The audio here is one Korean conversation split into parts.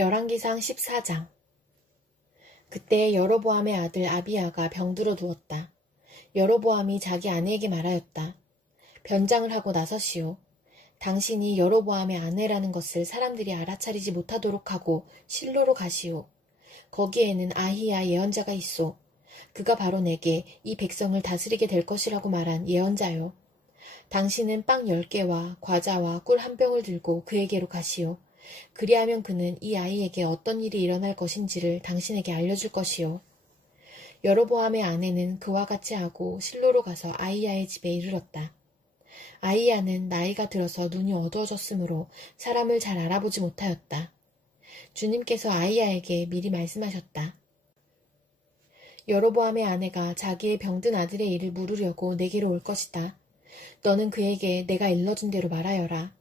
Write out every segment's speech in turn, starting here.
열왕기상 14장. 그때 여로보암의 아들 아비야가 병들어 누웠다. 여로보암이 자기 아내에게 말하였다. 변장을 하고 나서시오. 당신이 여로보암의 아내라는 것을 사람들이 알아차리지 못하도록 하고 실로로 가시오. 거기에는 아히야 예언자가 있소. 그가 바로 내게 이 백성을 다스리게 될 것이라고 말한 예언자요. 당신은 빵 10개와 과자와 꿀 한 병을 들고 그에게로 가시오. 그리하면 그는 이 아이에게 어떤 일이 일어날 것인지를 당신에게 알려줄 것이요. 여로보암의 아내는 그와 같이 하고 실로로 가서 아히야의 집에 이르렀다. 아히야는 나이가 들어서 눈이 어두워졌으므로 사람을 잘 알아보지 못하였다. 주님께서 아히야에게 미리 말씀하셨다. 여로보암의 아내가 자기의 병든 아들의 일을 물으려고 내게로 올 것이다. 너는 그에게 내가 일러준 대로 말하여라.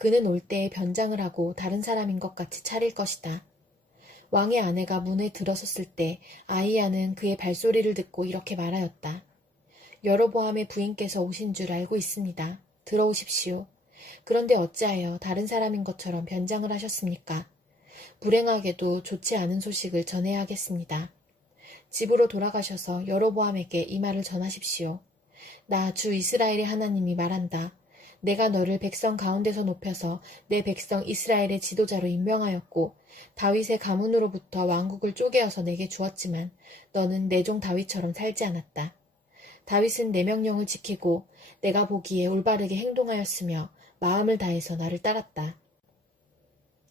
그는 올 때에 변장을 하고 다른 사람인 것 같이 차릴 것이다. 왕의 아내가 문에 들어섰을 때 아히야는 그의 발소리를 듣고 이렇게 말하였다. 여로보암의 부인께서 오신 줄 알고 있습니다. 들어오십시오. 그런데 어찌하여 다른 사람인 것처럼 변장을 하셨습니까? 불행하게도 좋지 않은 소식을 전해야 하겠습니다. 집으로 돌아가셔서 여로보암에게 이 말을 전하십시오. 나 주 이스라엘의 하나님이 말한다. 내가 너를 백성 가운데서 높여서 내 백성 이스라엘의 지도자로 임명하였고 다윗의 가문으로부터 왕국을 쪼개어서 내게 주었지만 너는 내 종 다윗처럼 살지 않았다. 다윗은 내 명령을 지키고 내가 보기에 올바르게 행동하였으며 마음을 다해서 나를 따랐다.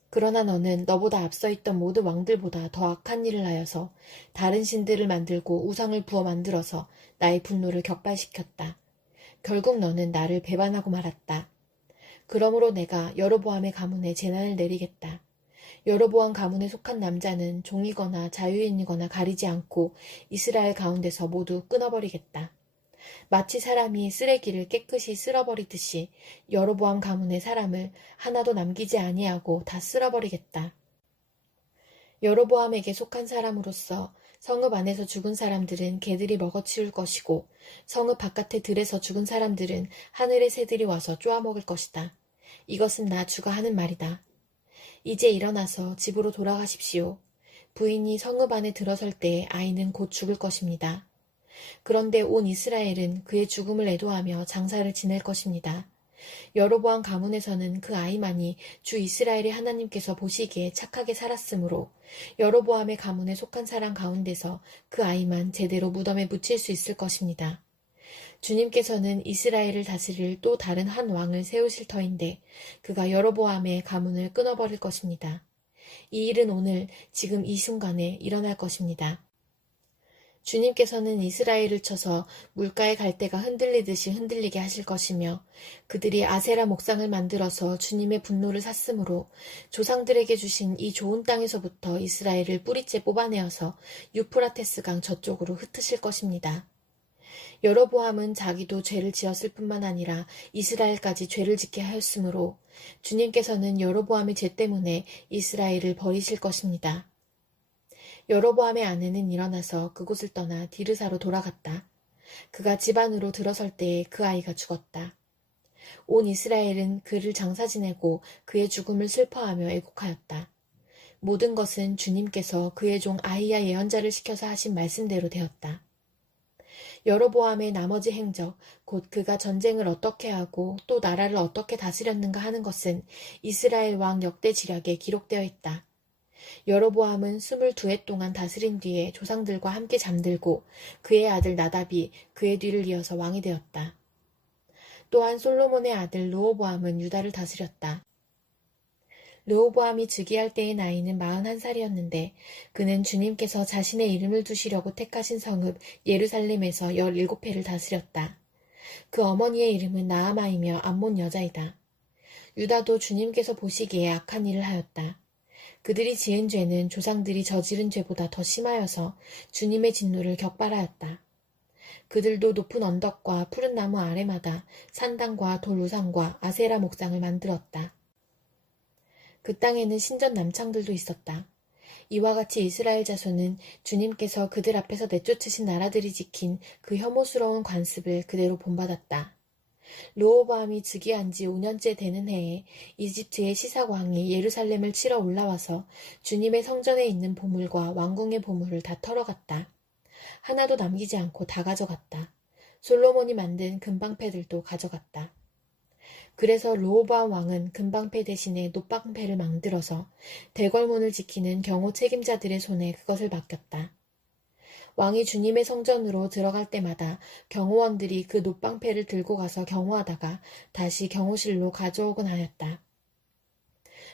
그러나 너는 너보다 앞서 있던 모든 왕들보다 더 악한 일을 하여서 다른 신들을 만들고 우상을 부어 만들어서 나의 분노를 격발시켰다. 결국 너는 나를 배반하고 말았다. 그러므로 내가 여로보암의 가문에 재난을 내리겠다. 여로보암 가문에 속한 남자는 종이거나 자유인이거나 가리지 않고 이스라엘 가운데서 모두 끊어버리겠다. 마치 사람이 쓰레기를 깨끗이 쓸어버리듯이 여로보암 가문의 사람을 하나도 남기지 아니하고 다 쓸어버리겠다. 여로보암에게 속한 사람으로서 성읍 안에서 죽은 사람들은 개들이 먹어치울 것이고 성읍 바깥의 들에서 죽은 사람들은 하늘의 새들이 와서 쪼아먹을 것이다. 이것은 나 주가 하는 말이다. 이제 일어나서 집으로 돌아가십시오. 부인이 성읍 안에 들어설 때에 아이는 곧 죽을 것입니다. 그런데 온 이스라엘은 그의 죽음을 애도하며 장사를 지낼 것입니다. 여로보암 가문에서는 그 아이만이 주 이스라엘의 하나님께서 보시기에 착하게 살았으므로 여로보암의 가문에 속한 사람 가운데서 그 아이만 제대로 무덤에 묻힐 수 있을 것입니다. 주님께서는 이스라엘을 다스릴 또 다른 한 왕을 세우실 터인데 그가 여로보암의 가문을 끊어버릴 것입니다. 이 일은 오늘 지금 이 순간에 일어날 것입니다. 주님께서는 이스라엘을 쳐서 물가의 갈대가 흔들리듯이 흔들리게 하실 것이며 그들이 아세라 목상을 만들어서 주님의 분노를 샀으므로 조상들에게 주신 이 좋은 땅에서부터 이스라엘을 뿌리째 뽑아내어서 유프라테스 강 저쪽으로 흩으실 것입니다. 여로보암은 자기도 죄를 지었을 뿐만 아니라 이스라엘까지 죄를 짓게 하였으므로 주님께서는 여로보암의 죄 때문에 이스라엘을 버리실 것입니다. 여로보암의 아내는 일어나서 그곳을 떠나 디르사로 돌아갔다. 그가 집 안으로 들어설 때에 그 아이가 죽었다. 온 이스라엘은 그를 장사 지내고 그의 죽음을 슬퍼하며 애곡하였다. 모든 것은 주님께서 그의 종 아히야 예언자를 시켜서 하신 말씀대로 되었다. 여로보암의 나머지 행적, 곧 그가 전쟁을 어떻게 하고 또 나라를 어떻게 다스렸는가 하는 것은 이스라엘 왕 역대 지략에 기록되어 있다. 여로보암은 22해 동안 다스린 뒤에 조상들과 함께 잠들고 그의 아들 나답이 그의 뒤를 이어서 왕이 되었다. 또한 솔로몬의 아들 르호보암은 유다를 다스렸다. 르호보암이 즉위할 때의 나이는 41살이었는데 그는 주님께서 자신의 이름을 두시려고 택하신 성읍 예루살렘에서 17해를 다스렸다. 그 어머니의 이름은 나아마이며 암몬 여자이다. 유다도 주님께서 보시기에 악한 일을 하였다. 그들이 지은 죄는 조상들이 저지른 죄보다 더 심하여서 주님의 진노를 격발하였다. 그들도 높은 언덕과 푸른 나무 아래마다 산당과 돌 우상과 아세라 목상을 만들었다. 그 땅에는 신전 남창들도 있었다. 이와 같이 이스라엘 자손은 주님께서 그들 앞에서 내쫓으신 나라들이 지킨 그 혐오스러운 관습을 그대로 본받았다. 르호보암이 즉위한 지 5년째 되는 해에 이집트의 시삭왕이 예루살렘을 치러 올라와서 주님의 성전에 있는 보물과 왕궁의 보물을 다 털어갔다. 하나도 남기지 않고 다 가져갔다. 솔로몬이 만든 금방패들도 가져갔다. 그래서 르호보암 왕은 금방패 대신에 놋방패를 만들어서 대궐문을 지키는 경호 책임자들의 손에 그것을 맡겼다. 왕이 주님의 성전으로 들어갈 때마다 경호원들이 그 놋방패를 들고 가서 경호하다가 다시 경호실로 가져오곤 하였다.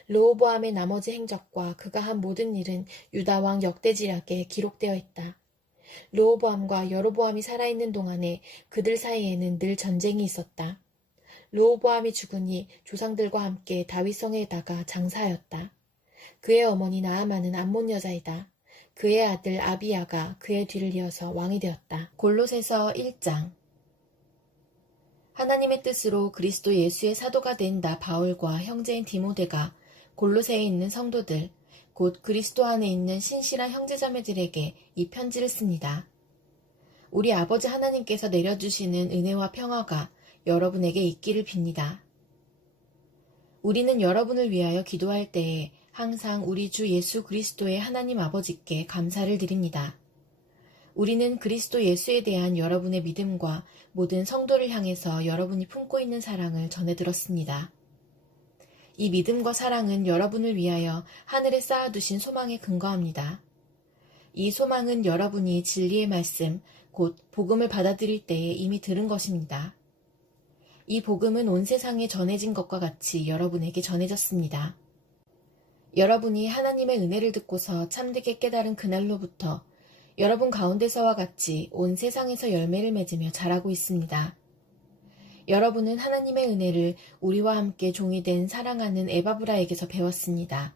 르호보암의 나머지 행적과 그가 한 모든 일은 유다왕 역대지략에 기록되어 있다. 르호보암과 여로보암이 살아있는 동안에 그들 사이에는 늘 전쟁이 있었다. 르호보암이 죽으니 조상들과 함께 다윗성에다가 장사하였다. 그의 어머니 나아만은 암몬 여자이다. 그의 아들 아비야가 그의 뒤를 이어서 왕이 되었다. 골로새서 1장. 하나님의 뜻으로 그리스도 예수의 사도가 된 나 바울과 형제인 디모데가 골로새에 있는 성도들, 곧 그리스도 안에 있는 신실한 형제자매들에게 이 편지를 씁니다. 우리 아버지 하나님께서 내려주시는 은혜와 평화가 여러분에게 있기를 빕니다. 우리는 여러분을 위하여 기도할 때에 항상 우리 주 예수 그리스도의 하나님 아버지께 감사를 드립니다. 우리는 그리스도 예수에 대한 여러분의 믿음과 모든 성도를 향해서 여러분이 품고 있는 사랑을 전해 들었습니다. 이 믿음과 사랑은 여러분을 위하여 하늘에 쌓아두신 소망에 근거합니다. 이 소망은 여러분이 진리의 말씀, 곧 복음을 받아들일 때에 이미 들은 것입니다. 이 복음은 온 세상에 전해진 것과 같이 여러분에게 전해졌습니다. 여러분이 하나님의 은혜를 듣고서 참되게 깨달은 그날로부터 여러분 가운데서와 같이 온 세상에서 열매를 맺으며 자라고 있습니다. 여러분은 하나님의 은혜를 우리와 함께 종이 된 사랑하는 에바브라에게서 배웠습니다.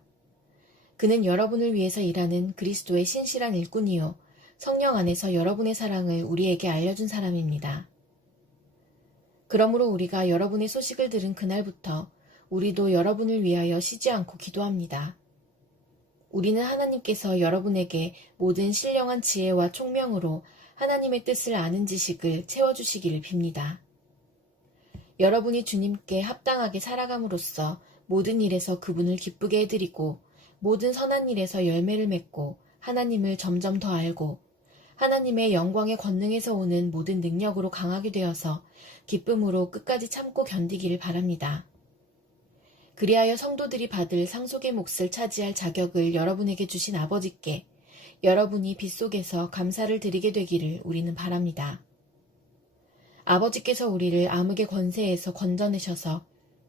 그는 여러분을 위해서 일하는 그리스도의 신실한 일꾼이요, 성령 안에서 여러분의 사랑을 우리에게 알려준 사람입니다. 그러므로 우리가 여러분의 소식을 들은 그날부터 우리도 여러분을 위하여 쉬지 않고 기도합니다. 우리는 하나님께서 여러분에게 모든 신령한 지혜와 총명으로 하나님의 뜻을 아는 지식을 채워주시기를 빕니다. 여러분이 주님께 합당하게 살아감으로써 모든 일에서 그분을 기쁘게 해드리고 모든 선한 일에서 열매를 맺고 하나님을 점점 더 알고 하나님의 영광의 권능에서 오는 모든 능력으로 강하게 되어서 기쁨으로 끝까지 참고 견디기를 바랍니다. 그리하여 성도들이 받을 상속의 몫을 차지할 자격을 여러분에게 주신 아버지께 여러분이 빗속에서 감사를 드리게 되기를 우리는 바랍니다. 아버지께서 우리를 암흑의 권세에서 건져내셔서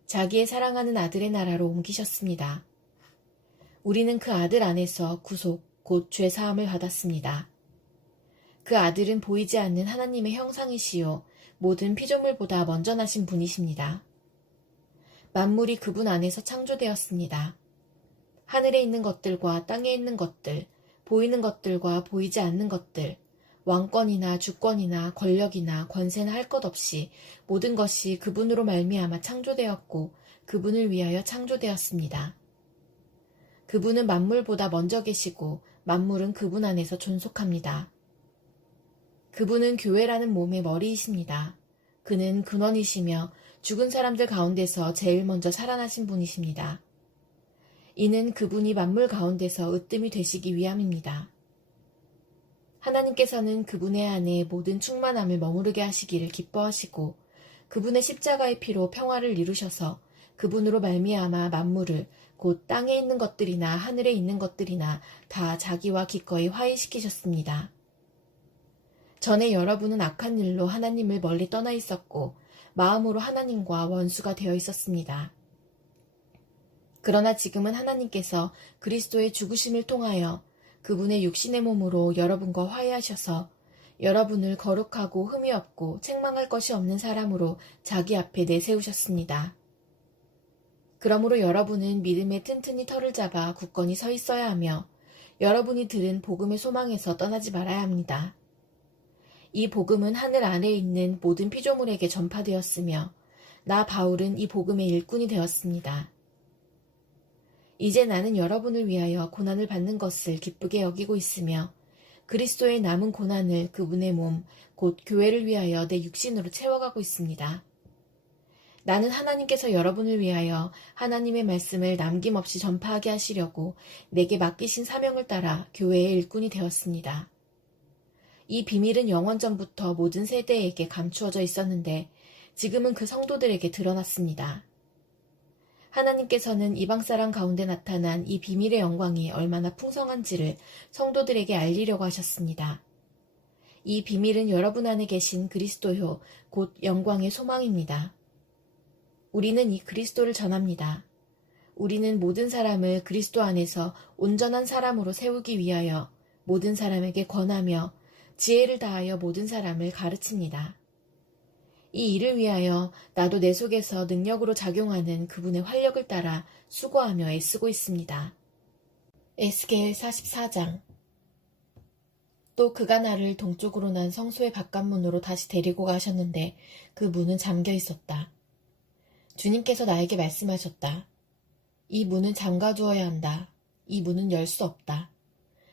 자기의 사랑하는 아들의 나라로 옮기셨습니다. 우리는 그 아들 안에서 구속, 곧 죄사함을 받았습니다. 그 아들은 보이지 않는 하나님의 형상이시요 모든 피조물보다 먼저 나신 분이십니다. 만물이 그분 안에서 창조되었습니다. 하늘에 있는 것들과 땅에 있는 것들, 보이는 것들과 보이지 않는 것들, 왕권이나 주권이나 권력이나 권세나 할 것 없이 모든 것이 그분으로 말미암아 창조되었고 그분을 위하여 창조되었습니다. 그분은 만물보다 먼저 계시고 만물은 그분 안에서 존속합니다. 그분은 교회라는 몸의 머리이십니다. 그는 근원이시며 죽은 사람들 가운데서 제일 먼저 살아나신 분이십니다. 이는 그분이 만물 가운데서 으뜸이 되시기 위함입니다. 하나님께서는 그분의 안에 모든 충만함을 머무르게 하시기를 기뻐하시고 그분의 십자가의 피로 평화를 이루셔서 그분으로 말미암아 만물을 곧 땅에 있는 것들이나 하늘에 있는 것들이나 다 자기와 기꺼이 화해시키셨습니다. 전에 여러분은 악한 일로 하나님을 멀리 떠나 있었고 마음으로 하나님과 원수가 되어 있었습니다. 그러나 지금은 하나님께서 그리스도의 죽으심을 통하여 그분의 육신의 몸으로 여러분과 화해하셔서 여러분을 거룩하고 흠이 없고 책망할 것이 없는 사람으로 자기 앞에 내세우셨습니다. 그러므로 여러분은 믿음에 튼튼히 털을 잡아 굳건히 서 있어야 하며 여러분이 들은 복음의 소망에서 떠나지 말아야 합니다. 이 복음은 하늘 아래에 있는 모든 피조물에게 전파되었으며 나 바울은 이 복음의 일꾼이 되었습니다. 이제 나는 여러분을 위하여 고난을 받는 것을 기쁘게 여기고 있으며 그리스도의 남은 고난을 그분의 몸, 곧 교회를 위하여 내 육신으로 채워가고 있습니다. 나는 하나님께서 여러분을 위하여 하나님의 말씀을 남김없이 전파하게 하시려고 내게 맡기신 사명을 따라 교회의 일꾼이 되었습니다. 이 비밀은 영원 전부터 모든 세대에게 감추어져 있었는데 지금은 그 성도들에게 드러났습니다. 하나님께서는 이방 사람 가운데 나타난 이 비밀의 영광이 얼마나 풍성한지를 성도들에게 알리려고 하셨습니다. 이 비밀은 여러분 안에 계신 그리스도요, 곧 영광의 소망입니다. 우리는 이 그리스도를 전합니다. 우리는 모든 사람을 그리스도 안에서 온전한 사람으로 세우기 위하여 모든 사람에게 권하며 지혜를 다하여 모든 사람을 가르칩니다. 이 일을 위하여 나도 내 속에서 능력으로 작용하는 그분의 활력을 따라 수고하며 애쓰고 있습니다. 에스겔 44장. 또 그가 나를 동쪽으로 난 성소의 바깥문으로 다시 데리고 가셨는데 그 문은 잠겨 있었다. 주님께서 나에게 말씀하셨다. 이 문은 잠가두어야 한다. 이 문은 열 수 없다.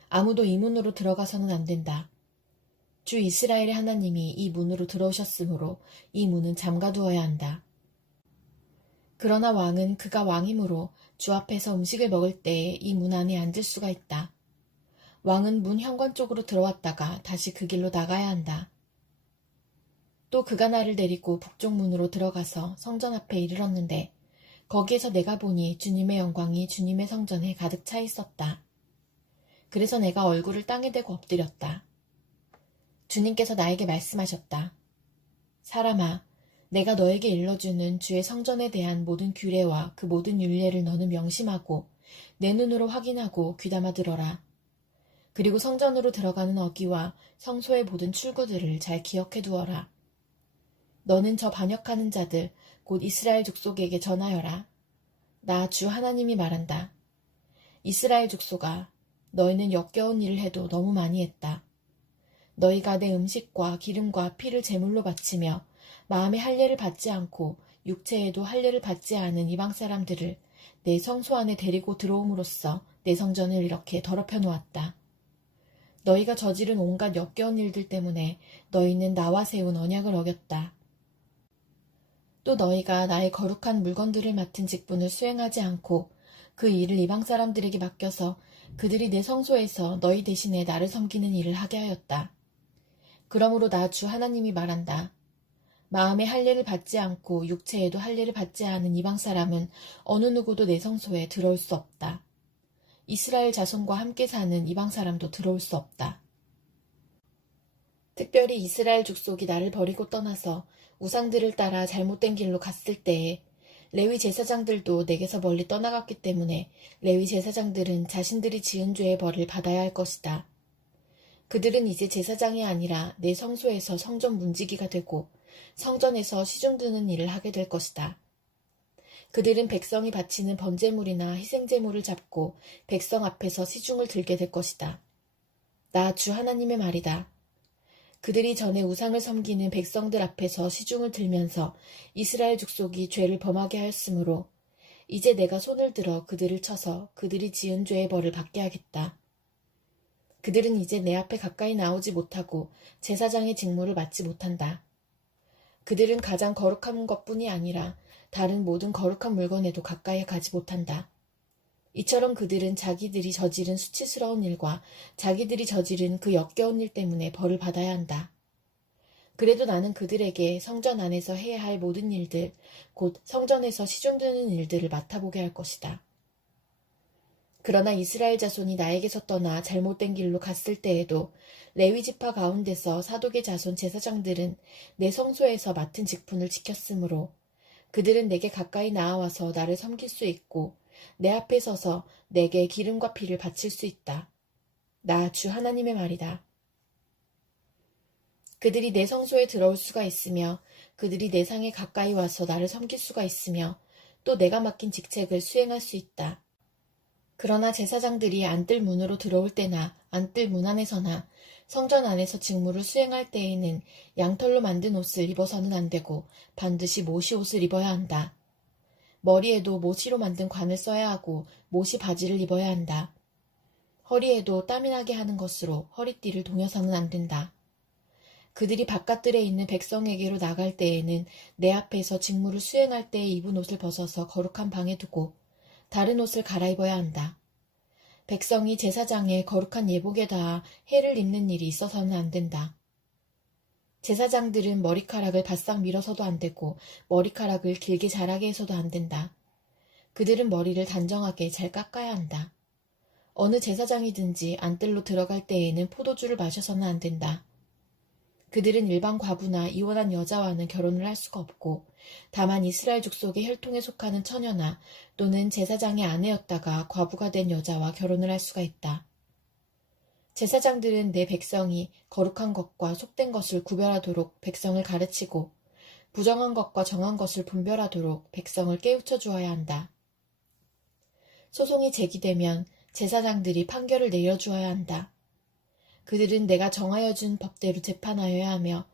아무도 이 문으로 들어가서는 안 된다. 주 이스라엘의 하나님이 이 문으로 들어오셨으므로 이 문은 잠가두어야 한다. 그러나 왕은 그가 왕이므로 주 앞에서 음식을 먹을 때에 이 문 안에 앉을 수가 있다. 왕은 문 현관 쪽으로 들어왔다가 다시 그 길로 나가야 한다. 또 그가 나를 데리고 북쪽 문으로 들어가서 성전 앞에 이르렀는데 거기에서 내가 보니 주님의 영광이 주님의 성전에 가득 차 있었다. 그래서 내가 얼굴을 땅에 대고 엎드렸다. 주님께서 나에게 말씀하셨다. 사람아, 내가 너에게 일러주는 주의 성전에 대한 모든 규례와 그 모든 율례를 너는 명심하고 내 눈으로 확인하고 귀담아 들어라. 그리고 성전으로 들어가는 어기와 성소의 모든 출구들을 잘 기억해 두어라. 너는 저 반역하는 자들, 곧 이스라엘 족속에게 전하여라. 나 주 하나님이 말한다. 이스라엘 족속아, 너희는 역겨운 일을 해도 너무 많이 했다. 너희가 내 음식과 기름과 피를 제물로 바치며 마음의 할례를 받지 않고 육체에도 할례를 받지 않은 이방 사람들을 내 성소 안에 데리고 들어옴으로써 내 성전을 이렇게 더럽혀 놓았다. 너희가 저지른 온갖 역겨운 일들 때문에 너희는 나와 세운 언약을 어겼다. 또 너희가 나의 거룩한 물건들을 맡은 직분을 수행하지 않고 그 일을 이방 사람들에게 맡겨서 그들이 내 성소에서 너희 대신에 나를 섬기는 일을 하게 하였다. 그러므로 나 주 하나님이 말한다. 마음의 할례를 받지 않고 육체에도 할례를 받지 않은 이방 사람은 어느 누구도 내 성소에 들어올 수 없다. 이스라엘 자손과 함께 사는 이방 사람도 들어올 수 없다. 특별히 이스라엘 족속이 나를 버리고 떠나서 우상들을 따라 잘못된 길로 갔을 때에 레위 제사장들도 내게서 멀리 떠나갔기 때문에 레위 제사장들은 자신들이 지은 죄의 벌을 받아야 할 것이다. 그들은 이제 제사장이 아니라 내 성소에서 성전 문지기가 되고 성전에서 시중 드는 일을 하게 될 것이다. 그들은 백성이 바치는 번제물이나 희생제물을 잡고 백성 앞에서 시중을 들게 될 것이다. 나 주 하나님의 말이다. 그들이 전에 우상을 섬기는 백성들 앞에서 시중을 들면서 이스라엘 족속이 죄를 범하게 하였으므로 이제 내가 손을 들어 그들을 쳐서 그들이 지은 죄의 벌을 받게 하겠다. 그들은 이제 내 앞에 가까이 나오지 못하고 제사장의 직무를 맡지 못한다. 그들은 가장 거룩한 것뿐이 아니라 다른 모든 거룩한 물건에도 가까이 가지 못한다. 이처럼 그들은 자기들이 저지른 수치스러운 일과 자기들이 저지른 그 역겨운 일 때문에 벌을 받아야 한다. 그래도 나는 그들에게 성전 안에서 해야 할 모든 일들, 곧 성전에서 시중드는 일들을 맡아보게 할 것이다. 그러나 이스라엘 자손이 나에게서 떠나 잘못된 길로 갔을 때에도 레위 지파 가운데서 사독의 자손 제사장들은 내 성소에서 맡은 직분을 지켰으므로 그들은 내게 가까이 나아와서 나를 섬길 수 있고 내 앞에 서서 내게 기름과 피를 바칠 수 있다. 나 주 하나님의 말이다. 그들이 내 성소에 들어올 수가 있으며 그들이 내 상에 가까이 와서 나를 섬길 수가 있으며 또 내가 맡긴 직책을 수행할 수 있다. 그러나 제사장들이 안뜰 문으로 들어올 때나 안뜰 문 안에서나 성전 안에서 직무를 수행할 때에는 양털로 만든 옷을 입어서는 안 되고 반드시 모시 옷을 입어야 한다. 머리에도 모시로 만든 관을 써야 하고 모시 바지를 입어야 한다. 허리에도 땀이 나게 하는 것으로 허리띠를 동여서는 안 된다. 그들이 바깥들에 있는 백성에게로 나갈 때에는 내 앞에서 직무를 수행할 때에 입은 옷을 벗어서 거룩한 방에 두고 다른 옷을 갈아입어야 한다. 백성이 제사장의 거룩한 예복에 닿아 해를 입는 일이 있어서는 안 된다. 제사장들은 머리카락을 바싹 밀어서도 안 되고 머리카락을 길게 자라게 해서도 안 된다. 그들은 머리를 단정하게 잘 깎아야 한다. 어느 제사장이든지 안뜰로 들어갈 때에는 포도주를 마셔서는 안 된다. 그들은 일반 과부나 이혼한 여자와는 결혼을 할 수가 없고 다만 이스라엘 족속의 혈통에 속하는 처녀나 또는 제사장의 아내였다가 과부가 된 여자와 결혼을 할 수가 있다. 제사장들은 내 백성이 거룩한 것과 속된 것을 구별하도록 백성을 가르치고 부정한 것과 정한 것을 분별하도록 백성을 깨우쳐 주어야 한다. 소송이 제기되면 제사장들이 판결을 내려주어야 한다. 그들은 내가 정하여 준 법대로 재판하여야 하며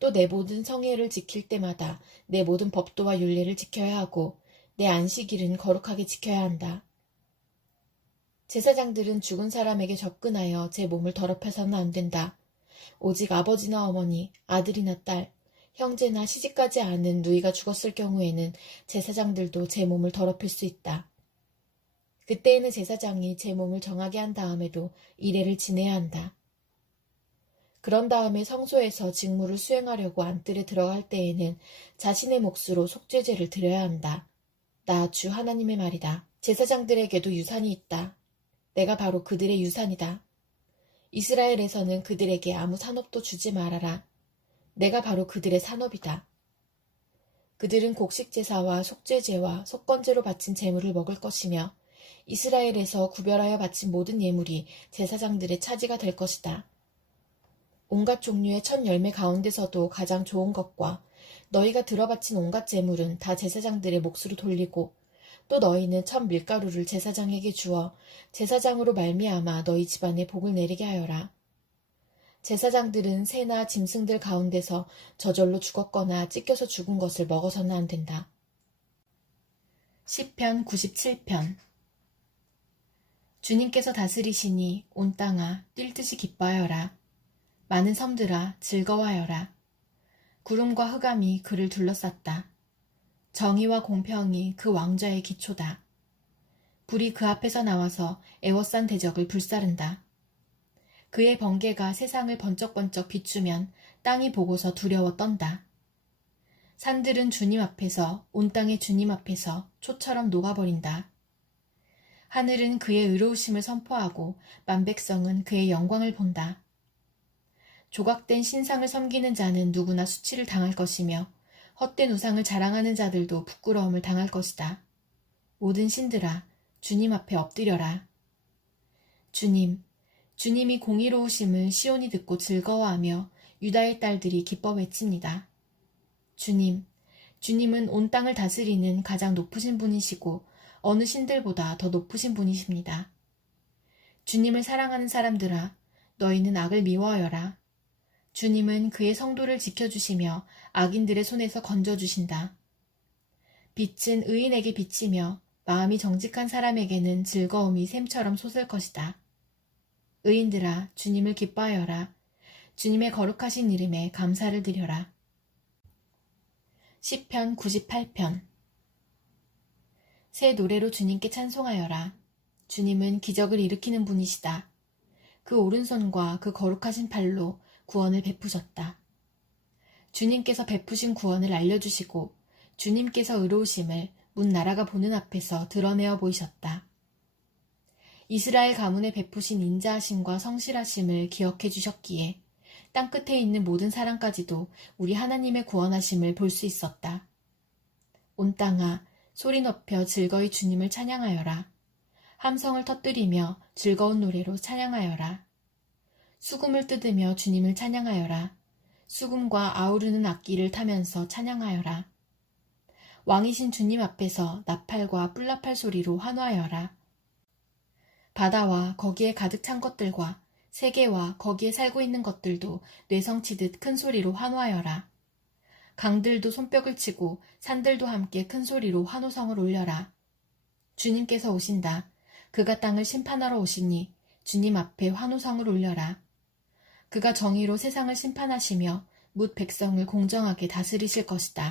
또 내 모든 성회를 지킬 때마다 내 모든 법도와 율례를 지켜야 하고 내 안식일은 거룩하게 지켜야 한다. 제사장들은 죽은 사람에게 접근하여 제 몸을 더럽혀서는 안 된다. 오직 아버지나 어머니, 아들이나 딸, 형제나 시집가지 않은 누이가 죽었을 경우에는 제사장들도 제 몸을 더럽힐 수 있다. 그때에는 제사장이 제 몸을 정하게 한 다음에도 이례를 지내야 한다. 그런 다음에 성소에서 직무를 수행하려고 안뜰에 들어갈 때에는 자신의 몫으로 속죄제를 드려야 한다. 나 주 하나님의 말이다. 제사장들에게도 유산이 있다. 내가 바로 그들의 유산이다. 이스라엘에서는 그들에게 아무 산업도 주지 말아라. 내가 바로 그들의 산업이다. 그들은 곡식제사와 속죄제와 속건제로 바친 제물을 먹을 것이며 이스라엘에서 구별하여 바친 모든 예물이 제사장들의 차지가 될 것이다. 온갖 종류의 첫 열매 가운데서도 가장 좋은 것과 너희가 들어바친 온갖 제물은 다 제사장들의 몫으로 돌리고 또 너희는 첫 밀가루를 제사장에게 주어 제사장으로 말미암아 너희 집안에 복을 내리게 하여라. 제사장들은 새나 짐승들 가운데서 저절로 죽었거나 찢겨서 죽은 것을 먹어서는 안 된다. 시편 97편. 주님께서 다스리시니 온 땅아 뛸 듯이 기뻐하여라. 많은 섬들아 즐거워하여라. 구름과 흑암이 그를 둘러쌌다. 정의와 공평이 그 왕좌의 기초다. 불이 그 앞에서 나와서 애워싼 대적을 불사른다. 그의 번개가 세상을 번쩍번쩍 비추면 땅이 보고서 두려워 떤다. 산들은 주님 앞에서 온 땅의 주님 앞에서 초처럼 녹아버린다. 하늘은 그의 의로우심을 선포하고 만백성은 그의 영광을 본다. 조각된 신상을 섬기는 자는 누구나 수치를 당할 것이며 헛된 우상을 자랑하는 자들도 부끄러움을 당할 것이다. 모든 신들아, 주님 앞에 엎드려라. 주님이 공의로우심을 시온이 듣고 즐거워하며 유다의 딸들이 기뻐 외칩니다. 주님은 온 땅을 다스리는 가장 높으신 분이시고 어느 신들보다 더 높으신 분이십니다. 주님을 사랑하는 사람들아, 너희는 악을 미워하여라. 주님은 그의 성도를 지켜주시며 악인들의 손에서 건져주신다. 빛은 의인에게 비치며 마음이 정직한 사람에게는 즐거움이 샘처럼 솟을 것이다. 의인들아, 주님을 기뻐하여라. 주님의 거룩하신 이름에 감사를 드려라. 시편 98편. 새 노래로 주님께 찬송하여라. 주님은 기적을 일으키는 분이시다. 그 오른손과 그 거룩하신 팔로 구원을 베푸셨다. 주님께서 베푸신 구원을 알려주시고 주님께서 의로우심을 문 나라가 보는 앞에서 드러내어 보이셨다. 이스라엘 가문에 베푸신 인자하심과 성실하심을 기억해 주셨기에 땅끝에 있는 모든 사람까지도 우리 하나님의 구원하심을 볼 수 있었다. 온 땅아 소리 높여 즐거이 주님을 찬양하여라. 함성을 터뜨리며 즐거운 노래로 찬양하여라. 수금을 뜯으며 주님을 찬양하여라. 수금과 아우르는 악기를 타면서 찬양하여라. 왕이신 주님 앞에서 나팔과 뿔나팔 소리로 환호하여라. 바다와 거기에 가득 찬 것들과 세계와 거기에 살고 있는 것들도 뇌성치듯 큰 소리로 환호하여라. 강들도 손뼉을 치고 산들도 함께 큰 소리로 환호성을 올려라. 주님께서 오신다. 그가 땅을 심판하러 오시니 주님 앞에 환호성을 올려라. 그가 정의로 세상을 심판하시며 뭇 백성을 공정하게 다스리실 것이다.